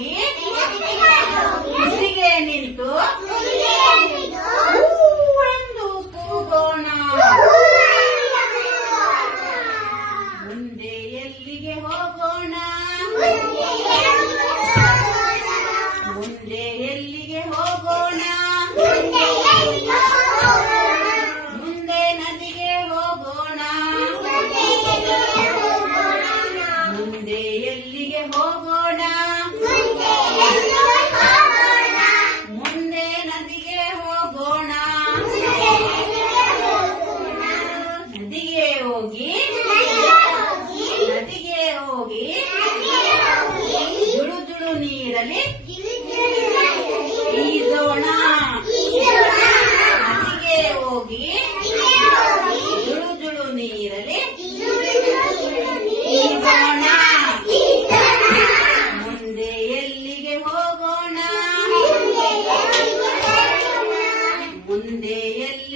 ಹೋಗಿ ನೀರಿಗೆ ನಿಂತು ಎಂದು ಕೂಗೋಣ. ಮುಂದೆ ಎಲ್ಲಿಗೆ ಹೋಗೋಣ? ಮುಂದೆ ಎಲ್ಲಿಗೆ ಹೋಗೋಣ? ಮುಂದೆ ನದಿಗೆ ಹೋಗೋಣ. ಮುಂದೆ ಎಲ್ಲಿಗೆ ಹೋಗೋಣ? ಮುಂದೆ ನದಿಗೆ ಹೋಗೋಣ. ನದಿಗೆ ಹೋಗಿ ಜುಳು ಜುಳು ನೀರಲ್ಲಿ ಈಜೋಣ. ನದಿಗೆ ಹೋಗಿ ಜುಳು ಜುಳು ನೀರಲ್ಲಿ ಈಜೋಣ. ಮುಂದೆ ಎಲ್ಲಿಗೆ ಹೋಗೋಣ? ಮುಂದೆ ಎಲ್ಲಿ